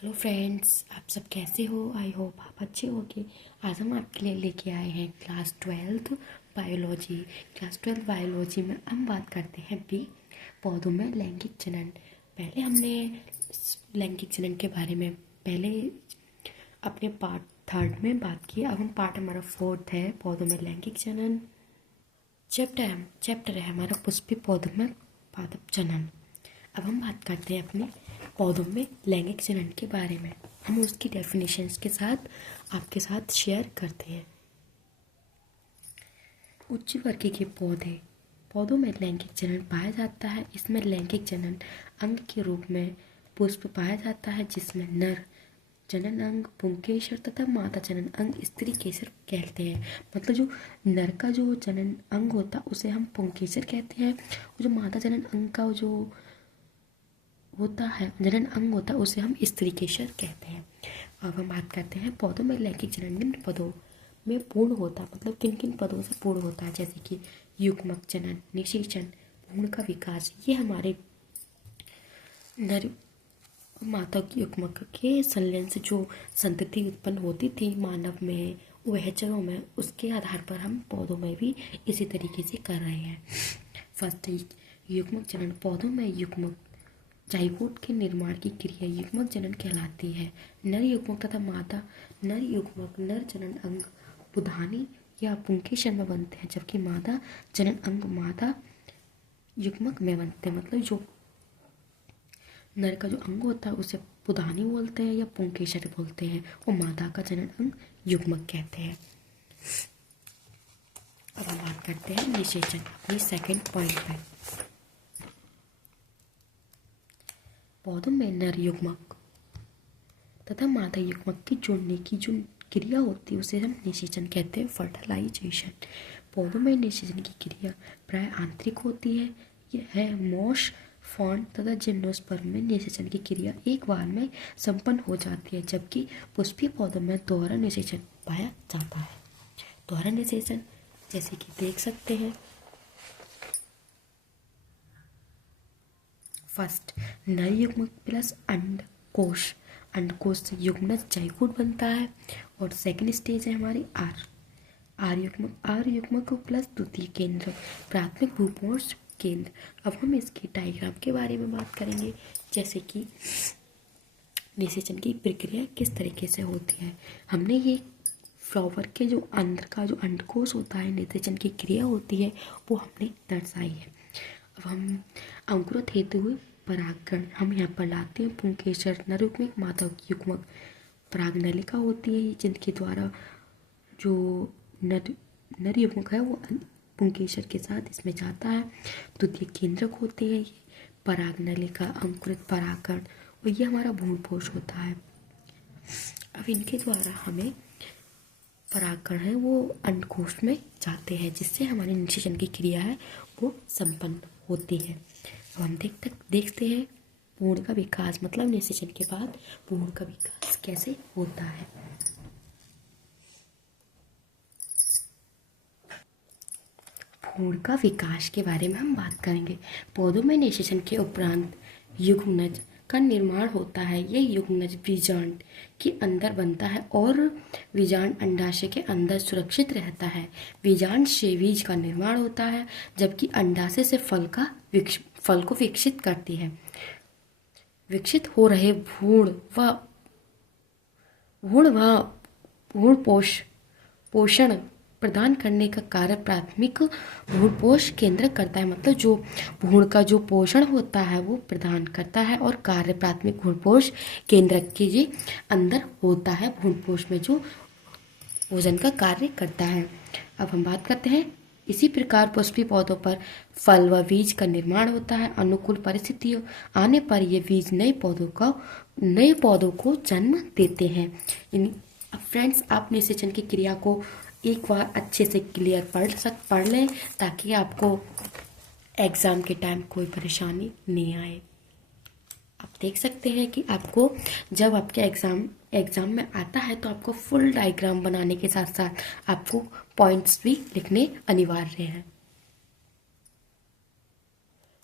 Hello friends, आप सब कैसे हो। आई होप आप अच्छे होंगे। आज हम आपके लिए लेके आए हैं क्लास 12 बायोलॉजी। क्लास 12 बायोलॉजी में हम बात करते हैं बी पौधों में लैंगिक जनन। पहले हमने लैंगिक जनन के बारे में पहले अपने पार्ट 3 में बात की। अब हम पार्ट हमारा 4 है पौधों में लैंगिक जनन। चैप्टर है हमारा पुष्पीय पौधों में पादप जनन। अब हम बात करते हैं अपने पौधों में लैंगिक जनन के बारे में। हम उसकी डेफिनेशंस के साथ आपके साथ शेयर करते हैं। उच्च वर्ग के पौधों में लैंगिक जनन पाया जाता है। इसमें लैंगिक जनन अंग के रूप में पुष्प पाया जाता है, जिसमें नर जनन अंग पुंकेसर तथा मादा जनन अंग स्त्री केसर कहते हैं। मतलब जो नर का जो जनन अंग होता है उसे हम पुंकेसर कहते हैं, और जो मादा जनन अंग का जो होता है जनन अंग होता है उसे हम स्त्री केसर कहते हैं। अब हम बात करते हैं पौधों में लैंगिक जनन निम्न पदों में पूर्ण होता है। मतलब किन किन पदों से पूर्ण होता है, जैसे कि युग्मक जनन, निषेचन, भ्रूण का विकास। ये हमारे नर माता की युग्मक के संलयन से जो संतति उत्पन्न होती थी मानव में, उभयचरों में, उसके आधार पर हम पौधों में भी इसी तरीके से कर रहे हैं। फर्स्ट, युग्मक जनन। पौधों में युग्मक जाइगोट के निर्माण की क्रिया युग्मक जनन कहलाती है। नर युग्मक तथा मादा नर युग्मक नर जनन अंग पुधानी या पुंकेसर में बनते हैं, जबकि मादा जनन अंग मादा युग्मक में बनते हैं। मतलब जो नर का जो अंग होता है उसे पुधानी बोलते हैं या पुंकेसर बोलते हैं, और मादा का जनन अंग युग्मक कहते हैं। अब हम बात करते हैं निषेचन, अपनी सेकंड पॉइंट पे। पौधों में नर युग्मक तथा मादा युग्मक की जोड़ने की जो क्रिया होती है उसे हम निषेचन कहते हैं, फर्टिलाइजेशन। पौधों में निषेचन की क्रिया प्राय आंतरिक होती है। यह है मोश, फॉर्न तथा जिम्नोस्पर्म में निषेचन की क्रिया एक बार में संपन्न हो जाती है, जबकि पुष्पीय पौधों में दोहरा निषेचन पाया जाता है। दोहरा निषेचन जैसे कि देख सकते हैं, फर्स्ट नर युग्मक प्लस अंडकोश, अंडकोश से युग्मज जाइगोट बनता है। और सेकंड स्टेज है हमारी आर युग्मक प्लस द्वितीय केंद्र, प्राथमिक भूपोष केंद्र। अब हम इसके डायग्राम के बारे में बात करेंगे, जैसे कि निषेचन की प्रक्रिया किस तरीके से होती है। हमने ये फ्लावर के जो अंदर का जो अंडकोश होता है, निषेचन की क्रिया होती है, वो हमने दर्शाई है। अब हम अंकुरित हेतु हुए परागण हम यहाँ पर लाते हैं। पुंकेसर नर युग्मक, मादा युग्मक परागनलिका होती है, जिनके द्वारा जो नर युग्मक है वो पुंकेसर के साथ इसमें जाता है। द्वितीय केंद्रक होते हैं ये परागनलिका, अंकुरित परागण, और ये हमारा भ्रूणपोष होता है। अब इनके द्वारा हमें परागकण है वो अंडकोश में जाते हैं, जिससे हमारी निषेचन की क्रिया है वो संपन्न होती है। अब हम देखते हैं भ्रूण का विकास, मतलब निषेचन के बाद भ्रूण का विकास कैसे होता है। भ्रूण का विकास के बारे में हम बात करेंगे। पौधों में निषेचन के उपरांत युग्मनज का निर्माण होता है। यह युग्मनज बीजांड के अंदर बनता है और बीजांड अंडाशय के अंदर सुरक्षित रहता है। बीजांड से बीज का निर्माण होता है, जबकि अंडाशय से फल को विकसित करती है। विकसित हो रहे भ्रूण पोषण प्रदान करने का कार्य प्राथमिक भ्रूणपोष केंद्र करता है। मतलब जो भ्रूण का जो पोषण होता है वो प्रदान करता है, और कार्य प्राथमिक भ्रूणपोष केंद्र के अंदर होता है। भ्रूणपोष में जो भोजन का कार्य करता है। अब हम बात करते हैं इसी प्रकार पुष्पीय पौधों पर फल व बीज का निर्माण होता है। अनुकूल परिस्थितियों आने पर ये बीज नए पौधों को जन्म देते हैं। अब फ्रेंड्स, आप निषेचन की क्रिया को एक बार अच्छे से क्लियर पढ़ लें, ताकि आपको एग्ज़ाम के टाइम कोई परेशानी नहीं आए। आप देख सकते हैं कि आपको जब आपके एग्ज़ाम में आता है तो आपको फुल डायग्राम बनाने के साथ साथ आपको पॉइंट्स भी लिखने अनिवार्य हैं।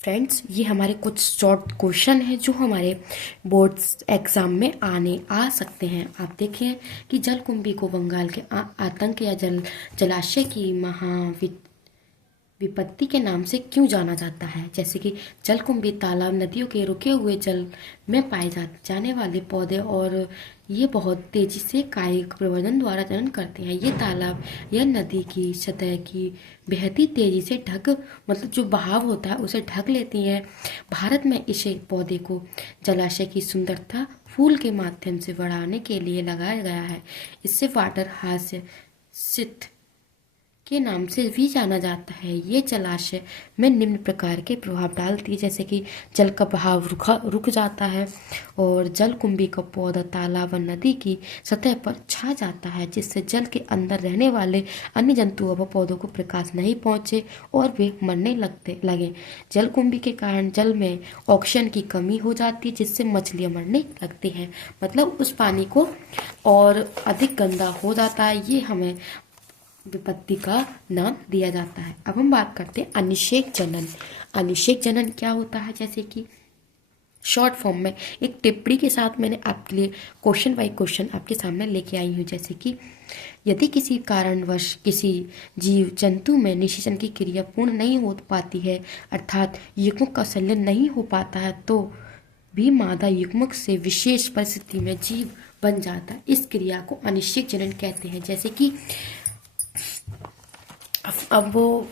फ्रेंड्स, ये हमारे कुछ शॉर्ट क्वेश्चन हैं जो हमारे बोर्ड्स एग्जाम में आ सकते हैं। आप देखें कि जलकुंभी को बंगाल के आतंक या जलाशय की विपत्ति के नाम से क्यों जाना जाता है? जैसे कि जलकुंभी तालाब, नदियों के रुके हुए जल में पाए जाने वाले पौधे, और ये बहुत तेजी से कायिक प्रवर्धन द्वारा जनन करते हैं। ये तालाब या नदी की सतह की बेहद तेजी से मतलब जो बहाव होता है उसे ढक लेती हैं। भारत में इसे पौधे को जलाशय की सुंदरता फूल के माध्यम से बढ़ाने के लिए लगाया गया है। इससे वाटर हास्य के नाम से भी जाना जाता है। ये जलाशय में निम्न प्रकार के प्रभाव डालती है, जैसे कि जल का बहाव रुक जाता है, और जलकुंभी का पौधा तालाब व नदी की सतह पर छा जाता है, जिससे जल के अंदर रहने वाले अन्य जंतुओं व पौधों को प्रकाश नहीं पहुंचे और वे मरने लगे। जलकुंभी के कारण जल में ऑक्सीजन की कमी हो जाती है, जिससे मछलियां मरने लगती हैं। मतलब उस पानी को और अधिक गंदा हो जाता है। ये हमें विपत्ति का नाम दिया जाता है। अब हम बात करते हैं अनिषेक जनन। अनिषेक जनन क्या होता है? जैसे कि शॉर्ट फॉर्म में एक टिप्पणी के साथ मैंने आपके लिए क्वेश्चन बाय क्वेश्चन आपके सामने लेके आई हूँ। जैसे कि यदि किसी कारणवश किसी जीव जंतु में निषेचन की क्रिया पूर्ण नहीं हो पाती है, अर्थात युग्मक का संलयन नहीं हो पाता है, तो भी मादा युग्मक से विशेष परिस्थिति में जीव बन जाता है। इस क्रिया को अनिषेक जनन कहते हैं। जैसे कि अब वो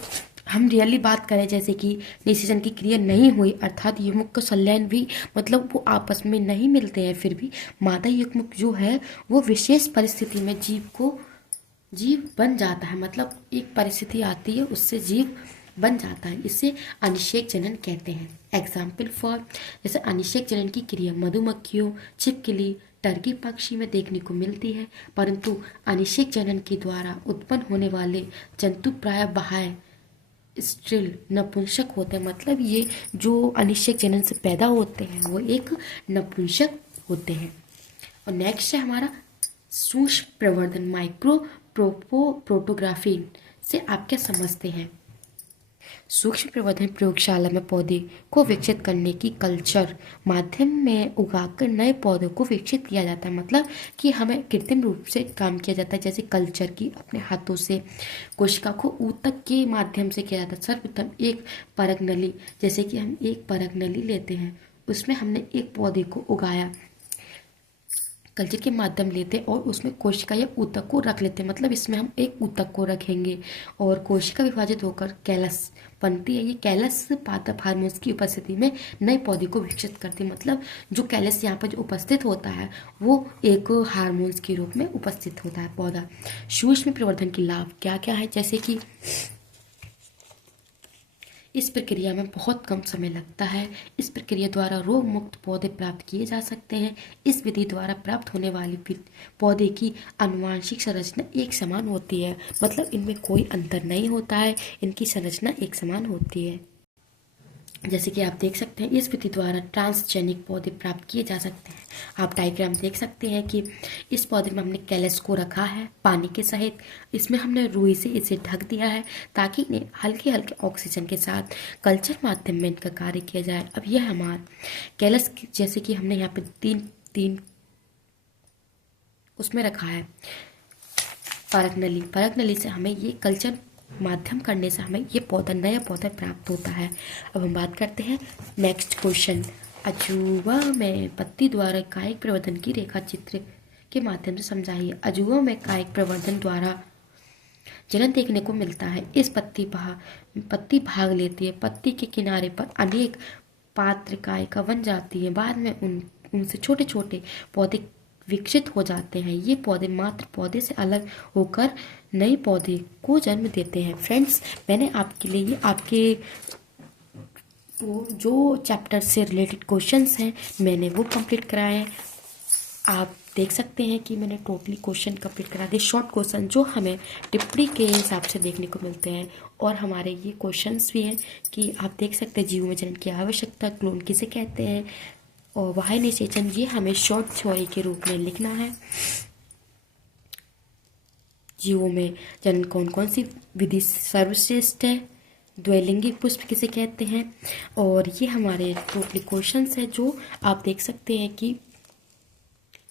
हम रियली बात करें, जैसे कि निषेचन की क्रिया नहीं हुई, अर्थात युग्मक का संलयन भी मतलब वो आपस में नहीं मिलते हैं, फिर भी मादा युग्मक जो है वो विशेष परिस्थिति में जीव बन जाता है। मतलब एक परिस्थिति आती है, उससे जीव बन जाता है। इसे अनिषेक जनन कहते हैं। एग्जाम्पल फॉर, जैसे अनिषेक जनन की क्रिया मधुमक्खियों, छिपकली, टर्की पक्षी में देखने को मिलती है, परंतु अनिषेक जनन के द्वारा उत्पन्न होने वाले जंतु प्राय बाह्य स्त्रील नपुंसक होते हैं। मतलब ये जो अनिषेक जनन से पैदा होते हैं वो एक नपुंसक होते हैं। और नेक्स्ट है हमारा सूक्ष्म प्रवर्धन, माइक्रो प्रोटोग्राफी से आप क्या समझते हैं? सूक्ष्म प्रवर्धन प्रयोगशाला में पौधे को विकसित करने की कल्चर माध्यम में उगाकर नए पौधों को विकसित किया जाता है। मतलब कि हमें कृत्रिम रूप से काम किया जाता है, जैसे कल्चर की अपने हाथों से कोशिका को ऊतक के माध्यम से किया जाता है। सर्वप्रथम एक परग नली, जैसे कि हम एक परग नली लेते हैं, उसमें हमने एक पौधे को उगाया, कल्चर के माध्यम लेते हैं और उसमें कोशिका या ऊतक को रख लेते हैं। मतलब इसमें हम एक ऊतक को रखेंगे और कोशिका विभाजित होकर कैलस बनती है। ये कैलस पादप हार्मोन्स की उपस्थिति में नए पौधे को विकसित करती है। मतलब जो कैलस यहाँ पर जो उपस्थित होता है वो एक हार्मोन्स के रूप में उपस्थित होता है पौधा। सूक्ष्म प्रवर्धन के लाभ क्या क्या है? जैसे कि इस प्रक्रिया में बहुत कम समय लगता है। इस प्रक्रिया द्वारा रोग मुक्त पौधे प्राप्त किए जा सकते हैं। इस विधि द्वारा प्राप्त होने वाली पौधे की आनुवांशिक संरचना एक समान होती है। मतलब इनमें कोई अंतर नहीं होता है, इनकी संरचना एक समान होती है। जैसे कि आप देख सकते हैं इस विधि द्वारा ट्रांसजेनिक पौधे प्राप्त किए जा सकते हैं। आप डायग्राम देख सकते हैं कि इस पौधे में हमने कैलस को रखा है पानी के सहित, इसमें हमने रुई से इसे ढक दिया है ताकि इन्हें हल्के हल्के ऑक्सीजन के साथ कल्चर माध्यम में इनका कार्य किया जाए। अब यह हमारा कैलस, जैसे कि हमने यहाँ पे तीन उसमें रखा है परक नली से हमें ये कल्चर माध्यम करने से हमें ये नया पौधा प्राप्त होता है। अब हम बात करते हैं नेक्स्ट क्वेश्चन। अजूबा में पत्ती द्वारा कायिक प्रवर्धन की रेखा चित्र के माध्यम से समझाइए। अजूबा में कायिक प्रवर्धन द्वारा जनन देखने को मिलता है। इस पत्ती भाग लेती है, पत्ती के किनारे पर अनेक पात्र कायिका बन जाती है। बाद में उनसे छोटे छोटे पौधे विकसित हो जाते हैं। ये पौधे मात्र पौधे से अलग होकर नए पौधे को जन्म देते हैं। फ्रेंड्स, मैंने आपके लिए आपके जो चैप्टर से रिलेटेड क्वेश्चंस हैं मैंने वो कंप्लीट कराए हैं। आप देख सकते हैं कि मैंने टोटली क्वेश्चन कंप्लीट करा दिए, शॉर्ट क्वेश्चन जो हमें टिप्पणी के हिसाब से देखने को मिलते हैं। और हमारे ये क्वेश्चंस भी हैं कि आप देख सकते हैं जीव में जनन की आवश्यकता, क्लोन किसे कहते हैं, और बाह्य निषेचन, ये हमें शॉर्ट थ्योरी के रूप में लिखना है। जीवों में जनन कौन कौन सी विधि सर्वश्रेष्ठ है, द्विलिंगी पुष्प किसे कहते हैं। और ये हमारे टोटली क्वेश्चंस है जो आप देख सकते हैं कि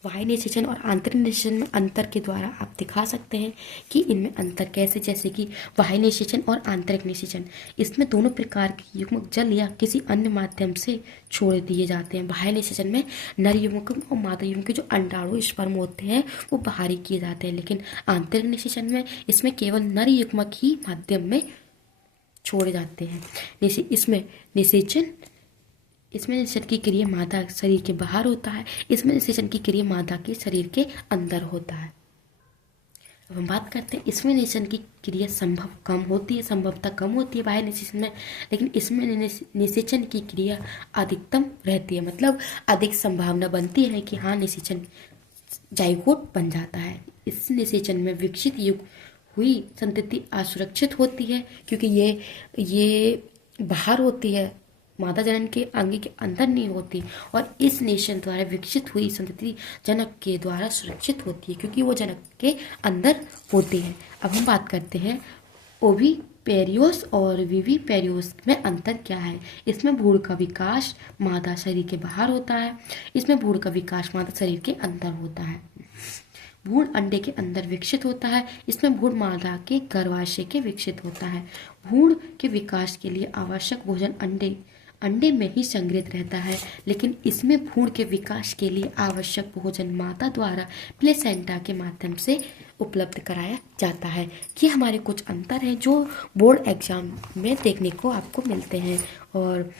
बाह्य निषेचन और आंतरिक निषेचन में अंतर के द्वारा आप दिखा सकते हैं कि इनमें अंतर कैसे, जैसे कि बाह्य निषेचन और आंतरिक निषेचन, इसमें दोनों प्रकार के युग्मक जल या किसी अन्य माध्यम से छोड़ दिए जाते हैं। बाह्य निषेचन में नर युग्मक और मादा युग्मक के जो अंडाणु स्पर्म होते हैं वो बाहरी किए जाते हैं, लेकिन आंतरिक निषेचन में इसमें केवल नर युग्मक ही माध्यम में छोड़े जाते हैं। इसमें निषेचन की क्रिया मादा शरीर के बाहर होता है, इसमें निषेचन की क्रिया मादा के शरीर के अंदर होता है। अब हम बात करते हैं, इसमें निषेचन की क्रिया संभवतः कम होती है बाह्य निषेचन में, लेकिन इसमें निषेचन की क्रिया अधिकतम रहती है, मतलब अधिक संभावना बनती है कि हाँ निषेचन जाइगोट बन जाता है। इस निषेचन में विकसित हुई संतति असुरक्षित होती है, क्योंकि ये बाहर होती है, मादा जनन के अंग के अंदर नहीं होती, और इस निषेचन द्वारा विकसित हुई संतति जनक के द्वारा सुरक्षित होती है, क्योंकि वो जनक के अंदर होती है। अब हम बात करते हैं ओविपेरियोस और विविपेरियोस में अंतर क्या है। इसमें भ्रूण का विकास मादा शरीर के बाहर होता है, इसमें भ्रूण का विकास मादा शरीर के अंदर होता है। भ्रूण अंडे के अंदर विकसित होता है, इसमें भ्रूण मादा के गर्भाशय के विकसित होता है। भ्रूण के विकास के लिए आवश्यक भोजन अंडे में ही संग्रहित रहता है, लेकिन इसमें भ्रूण के विकास के लिए आवश्यक भोजन माता द्वारा प्लेसेंटा के माध्यम से उपलब्ध कराया जाता है। ये हमारे कुछ अंतर हैं जो बोर्ड एग्जाम में देखने को आपको मिलते हैं। और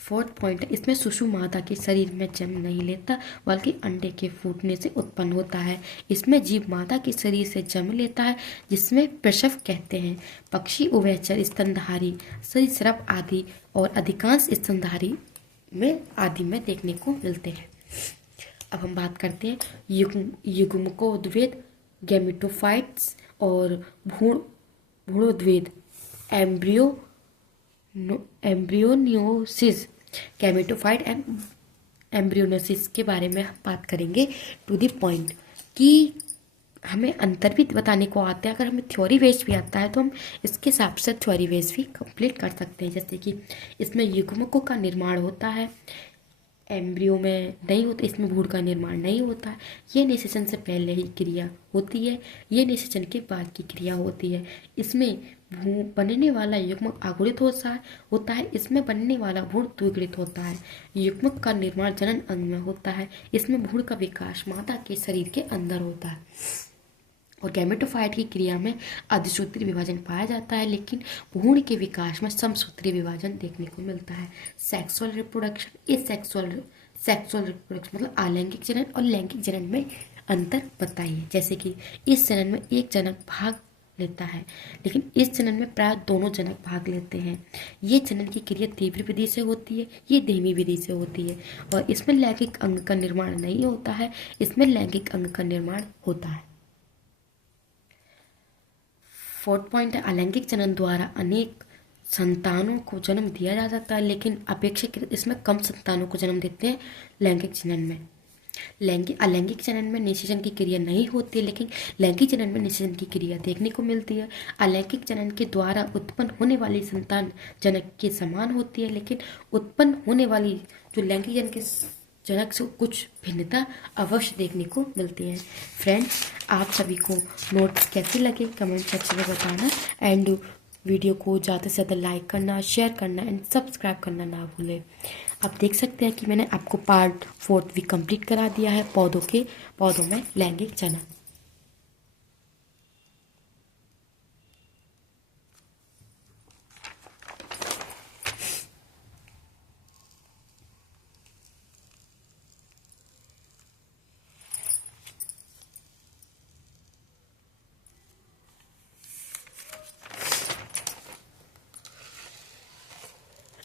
फोर्थ पॉइंट, इसमें शिशु माता के शरीर में जन्म नहीं लेता बल्कि अंडे के फूटने से उत्पन्न होता है। इसमें जीव माता के शरीर से जन्म लेता है जिसमें प्रसव कहते हैं। पक्षी, उभयचर, स्तनधारी, सरीसृप आदि और अधिकांश स्तनधारी में देखने को मिलते हैं। अब हम बात करते हैं युग्मकोद्भिद, गैमेटोफाइट्स और भ्रूणोद्भिद, एम्ब्रियोनियोसिस, गैमेटोफाइट एंड एम्ब्रियोनियोसिस के बारे में हम बात करेंगे टू द पॉइंट, कि हमें अंतर भी बताने को आता है। अगर हमें थ्योरी बेस भी आता है तो हम इसके हिसाब से थ्योरी बेस भी कंप्लीट कर सकते हैं। जैसे कि इसमें युग्मकों का निर्माण होता है, एम्ब्रियो में नहीं होता, इसमें भ्रूण का निर्माण नहीं होता है। ये निषेचन से पहले ही क्रिया होती है, ये निषेचन के बाद की क्रिया होती है। इसमें बनने वाला युग्मक आगुणित होता है, इसमें बनने वाला भ्रूण द्विगुणित होता है। युग्मक का निर्माण जनन अंग में होता है, इसमें भ्रूण का विकास माता के शरीर के अंदर होता है। और गैमेटोफाइट की क्रिया में अधिसूत्री विभाजन पाया जाता है, लेकिन भ्रूण के विकास में समसूत्री विभाजन देखने को मिलता है। सेक्सुअल रिप्रोडक्शन, इस सेक्सुअल रिप्रोडक्शन मतलब अलैंगिक जनन और लैंगिक जनन में अंतर बताइए। जैसे कि इस जनन में एक जनक भाग लेता है, लेकिन इस जनन में प्राय दोनों जनक भाग लेते हैं। ये जनन की क्रिया तीव्र विधि से होती है, ये धीमी विधि से होती है, और इसमें लैंगिक अंग का निर्माण नहीं होता है, इसमें लैंगिक अंग का निर्माण होता है। फोर्थ पॉइंट है, अलैंगिक जनन द्वारा अनेक संतानों को जन्म दिया जा सकता है, लेकिन अपेक्षाकृत इसमें कम संतानों को जन्म देते हैं लैंगिक जनन में। अलैंगिक जनन में निषेचन की क्रिया नहीं होती है, लेकिन लैंगिक जनन में निषेचन की क्रिया देखने को मिलती है। अलैंगिक जनन के द्वारा उत्पन्न होने वाली संतान जनक के समान होती है, लेकिन उत्पन्न होने वाली जो लैंगिक जनन के जनक से कुछ भिन्नता अवश्य देखने को मिलती है। फ्रेंड्स, आप सभी को नोट्स कैसे लगे कमेंट सेक्शन में बताना, एंड वीडियो को ज़्यादा से ज़्यादा लाइक करना, शेयर करना एंड सब्सक्राइब करना ना भूलें। आप देख सकते हैं कि मैंने आपको पार्ट 4 भी कंप्लीट करा दिया है, पौधों में लैंगिक जनन।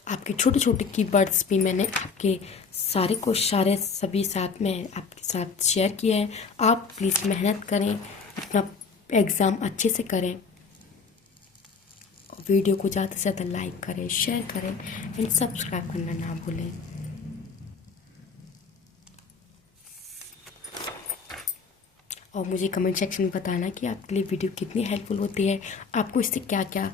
आपके छोटे छोटे कीवर्ड्स भी मैंने आपके सभी साथ में आपके साथ शेयर किए हैं। आप प्लीज़ मेहनत करें, अपना एग्ज़ाम अच्छे से करें, वीडियो को ज़्यादा से ज़्यादा लाइक करें, शेयर करें एंड सब्सक्राइब करना ना भूलें। और मुझे कमेंट सेक्शन में बताना कि आपके लिए वीडियो कितनी हेल्पफुल होती है, आपको इससे क्या क्या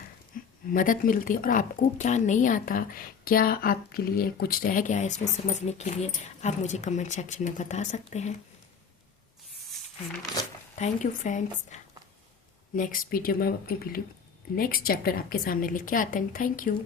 मदद मिलती है। और आपको क्या नहीं आता, क्या आपके लिए कुछ रह गया है इसमें समझने के लिए, आप मुझे कमेंट सेक्शन में बता सकते हैं। Thank you friends. Next video में हम अपनी वीडियो नेक्स्ट चैप्टर आपके सामने लेके आते हैं। Thank you.